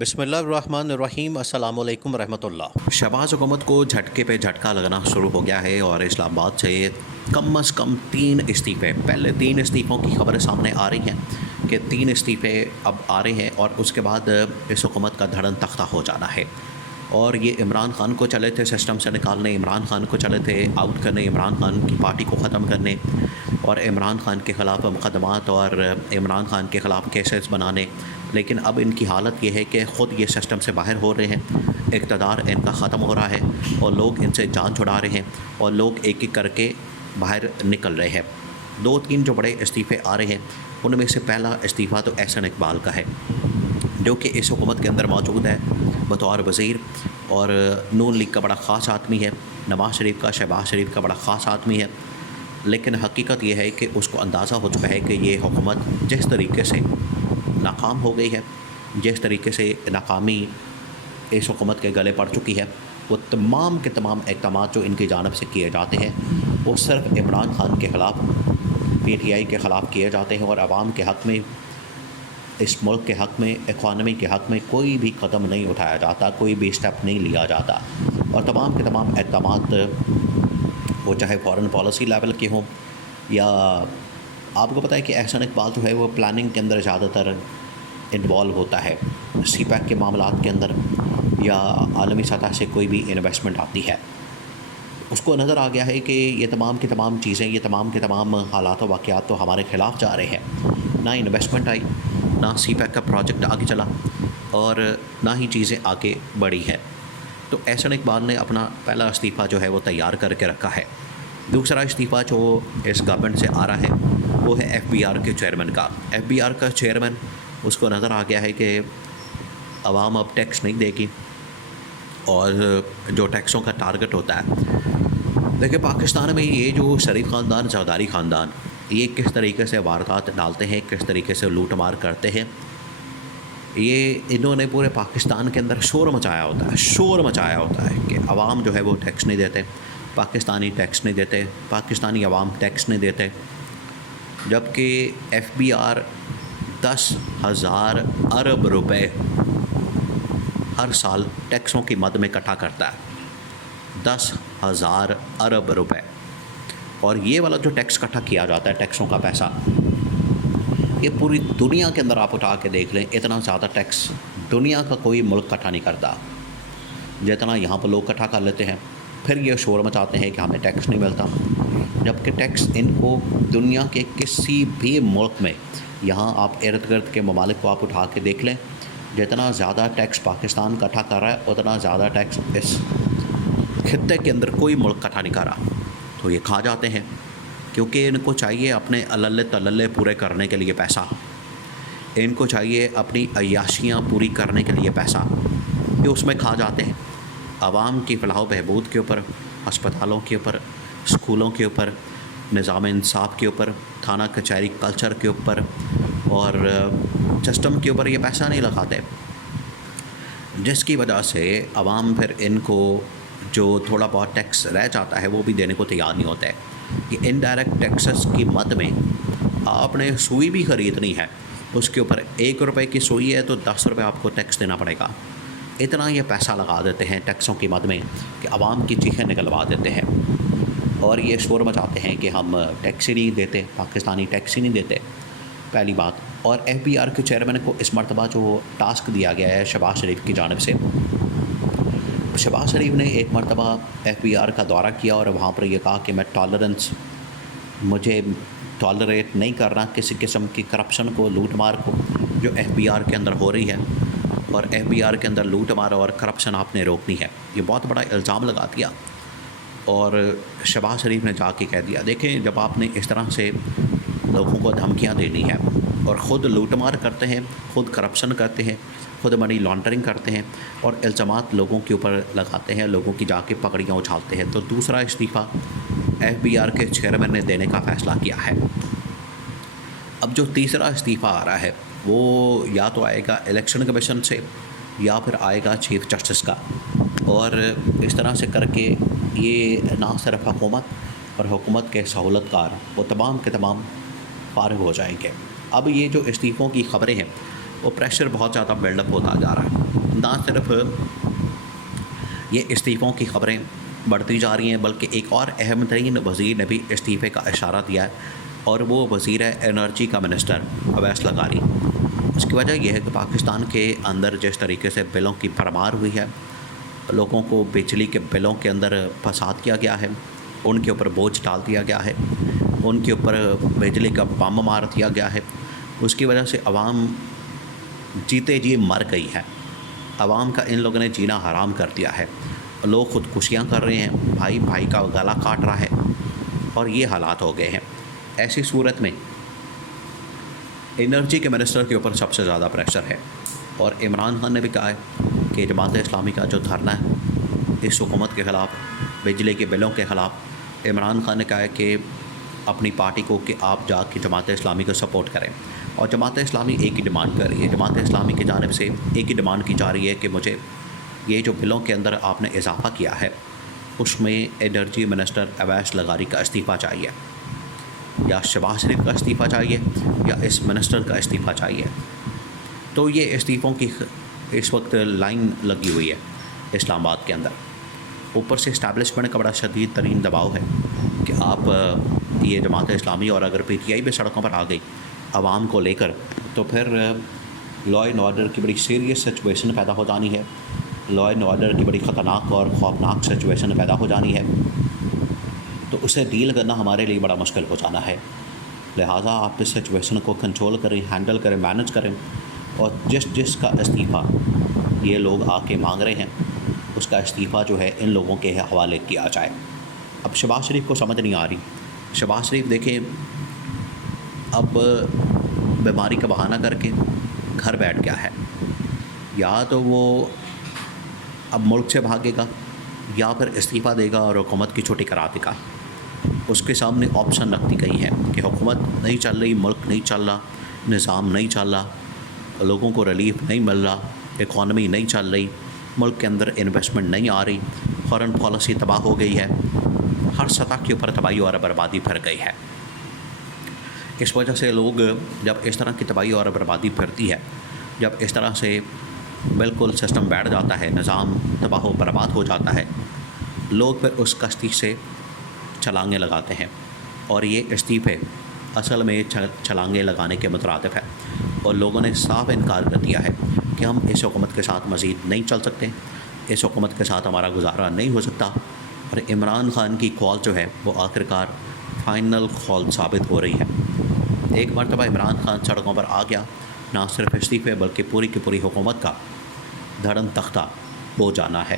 بسم اللہ الرحمن الرحیم۔ السلام علیکم ورحمۃ اللہ۔ شہباز حکومت کو جھٹکے پہ جھٹکا لگنا شروع ہو گیا ہے اور اسلام آباد سے کم از کم 3 استعفے، پہلے 3 استعفوں کی خبریں سامنے آ رہی ہیں کہ 3 استعفے اب آ رہے ہیں اور اس کے بعد اس حکومت کا دھڑن تختہ ہو جانا ہے۔ اور یہ عمران خان کو چلے تھے سسٹم سے نکالنے، عمران خان کو چلے تھے آؤٹ کرنے، عمران خان کی پارٹی کو ختم کرنے اور عمران خان کے خلاف مقدمات اور عمران خان کے خلاف کیسز بنانے۔ لیکن اب ان کی حالت یہ ہے کہ خود یہ سسٹم سے باہر ہو رہے ہیں، اقتدار ان کا ختم ہو رہا ہے اور لوگ ان سے جان چھڑا رہے ہیں اور لوگ ایک ایک کر کے باہر نکل رہے ہیں۔ 2-3 جو بڑے استعفے آ رہے ہیں ان میں سے پہلا استعفیٰ تو احسن اقبال کا ہے، جو کہ اس حکومت کے اندر موجود ہے بطور وزیر اور نون لیگ کا بڑا خاص آدمی ہے، نواز شریف کا، شہباز شریف کا بڑا خاص آدمی ہے۔ لیکن حقیقت یہ ہے کہ اس کو اندازہ ہو چکا ہے کہ یہ حکومت جس طریقے سے ناکام ہو گئی ہے، جس طریقے سے ناکامی اس حکومت کے گلے پڑ چکی ہے، وہ تمام کے تمام اقدامات جو ان کی جانب سے کیے جاتے ہیں وہ صرف عمران خان کے خلاف، پی ٹی آئی کے خلاف کیے جاتے ہیں اور عوام کے حق میں، اس ملک کے حق میں، اکانومی کے حق میں کوئی بھی قدم نہیں اٹھایا جاتا، کوئی بھی اسٹیپ نہیں لیا جاتا۔ اور تمام کے تمام اقدامات وہ چاہے فارن پالیسی لیول کے ہوں یا آپ کو پتہ ہے کہ احسن اقبال جو ہے وہ پلاننگ کے اندر زیادہ تر انوالو ہوتا ہے، سی پیک کے معاملات کے اندر یا عالمی سطح سے کوئی بھی انویسٹمنٹ آتی ہے، اس کو نظر آ گیا ہے کہ یہ تمام کی تمام چیزیں، یہ تمام کے تمام حالات و واقعات تو ہمارے خلاف جا رہے ہیں۔ نہ انویسٹمنٹ آئی، نہ سی پیک کا پروجیکٹ آگے چلا اور نہ ہی چیزیں آگے بڑھی ہیں۔ تو احسن اقبال نے اپنا پہلا استعفیٰ جو ہے وہ تیار کر کے رکھا ہے۔ دوسرا استعفیٰ جو اس گورنمنٹ سے آ رہا ہے وہ ہے ایف بی آر کے چیئرمین کا۔ ایف بی آر کا چیئرمین، اس کو نظر آ گیا ہے کہ عوام اب ٹیکس نہیں دے گی اور جو ٹیکسوں کا ٹارگٹ ہوتا ہے، دیکھیں پاکستان میں یہ جو شریف خاندان، زرداری خاندان، یہ کس طریقے سے واردات ڈالتے ہیں، کس طریقے سے لوٹ مار کرتے ہیں، یہ انہوں نے پورے پاکستان کے اندر شور مچایا ہوتا ہے کہ عوام جو ہے وہ ٹیکس نہیں دیتے، پاکستانی ٹیکس نہیں دیتے، پاکستانی عوام ٹیکس نہیں دیتے، جبکہ ایف بی آر 10,000 ارب روپے ہر سال ٹیکسوں کی مد میں اکٹھا کرتا ہے، 10,000 ارب روپے۔ اور یہ والا جو ٹیکس اکٹھا کیا جاتا ہے، ٹیکسوں کا پیسہ، یہ پوری دنیا کے اندر آپ اٹھا کے دیکھ لیں، اتنا زیادہ ٹیکس دنیا کا کوئی ملک اکٹھا نہیں کرتا جتنا یہاں پر لوگ اکٹھا کر لیتے ہیں۔ پھر یہ شور مچاتے ہیں کہ ہمیں ٹیکس نہیں ملتا، جبکہ ٹیکس ان کو دنیا کے کسی بھی ملک میں، یہاں آپ ارد گرد کے ممالک کو آپ اٹھا کے دیکھ لیں، جتنا زیادہ ٹیکس پاکستان اکٹھا کر رہا ہے اتنا زیادہ ٹیکس اس خطے کے اندر کوئی ملک اکٹھا نہیں کر رہا۔ تو یہ کھا جاتے ہیں کیونکہ ان کو چاہیے اپنے الللے تللے پورے کرنے کے لیے پیسہ، ان کو چاہیے اپنی عیاشیاں پوری کرنے کے لیے پیسہ، یہ اس میں کھا جاتے ہیں۔ عوام کی فلاح و بہبود کے اوپر، ہسپتالوں کے اوپر، اسکولوں کے اوپر، نظام انصاف کے اوپر، تھانہ کچہری کلچر کے اوپر اور سسٹم کے اوپر یہ پیسہ نہیں لگاتے، جس کی وجہ سے عوام پھر ان کو جو تھوڑا بہت ٹیکس رہ جاتا ہے وہ بھی دینے کو تیار نہیں ہوتا ہے۔ یہ انڈائریکٹ ٹیکسز کی مد میں آپ نے سوئی بھی خریدنی ہے، اس کے اوپر 1 روپے کی سوئی ہے تو 10 روپے آپ کو ٹیکس دینا پڑے گا۔ اتنا یہ پیسہ لگا دیتے ہیں ٹیکسوں کی مد میں کہ عوام کی چیخیں نکلوا دیتے ہیں اور یہ شور مچاتے ہیں کہ ہم ٹیکس ہی نہیں دیتے، پاکستانی ٹیکس ہی نہیں دیتے، پہلی بات۔ اور ایف بی آر کے چیئرمین کو اس مرتبہ جو ٹاسک دیا گیا ہے شہباز شریف کی جانب سے، شہباز شریف نے ایک مرتبہ ایف بی آر کا دورہ کیا اور وہاں پر یہ کہا کہ مجھے ٹالریٹ نہیں کرنا کسی قسم کی کرپشن کو، لوٹ مار کو جو ایف بی آر کے اندر ہو رہی ہے، اور ایف بی آر کے اندر لوٹ مار اور کرپشن آپ نے روکنی ہے۔ یہ بہت بڑا الزام لگا دیا اور شہباز شریف نے جا کے کہہ دیا، دیکھیں جب آپ نے اس طرح سے لوگوں کو دھمکیاں دینی ہے اور خود لوٹ مار کرتے ہیں، خود کرپشن کرتے ہیں، خود منی لانڈرنگ کرتے ہیں اور الزامات لوگوں کے اوپر لگاتے ہیں، لوگوں کی جا کے پگڑیاں اچھالتے ہیں، تو دوسرا استعفیٰ ایف بی آر کے چیئرمین نے دینے کا فیصلہ کیا ہے۔ اب جو تیسرا استعفیٰ آ رہا ہے وہ یا تو آئے گا الیکشن کمیشن سے یا پھر آئے گا چیف جسٹس کا، اور اس طرح سے کر کے یہ نہ صرف حکومت اور حکومت کے سہولت کار وہ تمام کے تمام فارغ ہو جائیں گے۔ اب یہ جو استعفوں کی خبریں ہیں وہ پریشر بہت زیادہ بلڈ اپ ہوتا جا رہا ہے۔ نہ صرف یہ استعفوں کی خبریں بڑھتی جا رہی ہیں بلکہ ایک اور اہم ترین وزیر نے بھی استعفے کا اشارہ دیا ہے، اور وہ وزیر ہے انرجی کا منسٹر اویس لغاری۔ اس کی وجہ یہ ہے کہ پاکستان کے اندر جس طریقے سے بلوں کی بھرمار ہوئی ہے، لوگوں کو بجلی کے بلوں کے اندر فساد کیا گیا ہے، ان کے اوپر بوجھ ڈال دیا گیا ہے، ان کے اوپر بجلی کا بم مار دیا گیا ہے، اس کی وجہ سے عوام جیتے جی مر گئی ہے۔ عوام کا ان لوگوں نے جینا حرام کر دیا ہے، لوگ خودکشیاں کر رہے ہیں، بھائی بھائی کا گلا کاٹ رہا ہے، اور یہ حالات ہو گئے ہیں۔ ایسی صورت میں انرجی کے منسٹر کے اوپر سب سے زیادہ پریشر ہے، اور عمران خان نے بھی کہا ہے کہ جماعت اسلامی کا جو دھرنا ہے اس حکومت کے خلاف، بجلی کے بلوں کے خلاف، عمران خان نے کہا ہے کہ اپنی پارٹی کو کہ آپ جا کے جماعت اسلامی کو سپورٹ کریں، اور جماعت اسلامی ایک ہی ڈیمانڈ کر رہی ہے۔ جماعت اسلامی کی جانب سے ایک ہی ڈیمانڈ کی جا رہی ہے کہ مجھے یہ جو بلوں کے اندر آپ نے اضافہ کیا ہے اس میں انرجی منسٹر اویس لغاری کا استعفیٰ چاہیے، یا شہباز شریف کا استعفیٰ چاہیے، یا اس منسٹر کا استعفیٰ چاہیے۔ تو یہ استعفوں کی اس وقت لائن لگی ہوئی ہے اسلام آباد کے اندر۔ اوپر سے اسٹیبلشمنٹ کا بڑا شدید ترین دباؤ ہے کہ آپ یہ جماعت اسلامی اور اگر پی ٹی آئی بھی سڑکوں پر آ گئی عوام کو لے کر، تو پھر لا اینڈ آرڈر کی بڑی سیریس سچویشن پیدا ہو جانی ہے، لا اینڈ آرڈر کی بڑی خطرناک اور خوفناک سچویشن پیدا ہو جانی ہے، تو اسے ڈیل کرنا ہمارے لیے بڑا مشکل ہو جانا ہے۔ لہٰذا آپ اس سچویشن کو کنٹرول کریں، ہینڈل کریں، مینج کریں، اور جس کا استعفیٰ یہ لوگ آ کے مانگ رہے ہیں اس کا استعفیٰ جو ہے ان لوگوں کے حوالے کیا جائے۔ اب شہباز شریف کو سمجھ نہیں آ رہی۔ شہباز شریف دیکھیں اب بیماری کا بہانہ کر کے گھر بیٹھ گیا ہے، یا تو وہ اب ملک سے بھاگے گا یا پھر استعفیٰ دے گا اور حکومت کی چھٹی کرا دے گا۔ اس کے سامنے آپشن رکھتی گئی ہے کہ حکومت نہیں چل رہی، ملک نہیں چل رہا، نظام نہیں چل رہا، لوگوں کو ریلیف نہیں مل رہا، اکانومی نہیں چل رہی، ملک کے اندر انویسٹمنٹ نہیں آ رہی، فارن پالیسی تباہ ہو گئی ہے، ہر سطح کے اوپر تباہی اور بربادی پھر گئی ہے۔ اس وجہ سے لوگ جب اس طرح کی تباہی اور بربادی پھرتی ہے، جب اس طرح سے بالکل سسٹم بیٹھ جاتا ہے، نظام تباہ و برباد ہو جاتا ہے، لوگ پھر اس کشتی سے چھلانگیں لگاتے ہیں، اور یہ استعفے اصل میں چھلانگیں لگانے کے مترادف ہے، اور لوگوں نے صاف انکار کر دیا ہے کہ ہم اس حکومت کے ساتھ مزید نہیں چل سکتے، اس حکومت کے ساتھ ہمارا گزارا نہیں ہو سکتا، اور عمران خان کی کال جو ہے وہ آخرکار فائنل کال ثابت ہو رہی ہے۔ ایک مرتبہ عمران خان سڑکوں پر آ گیا، نہ صرف استعفے بلکہ پوری کی پوری حکومت کا دھڑم تختہ ہو جانا ہے۔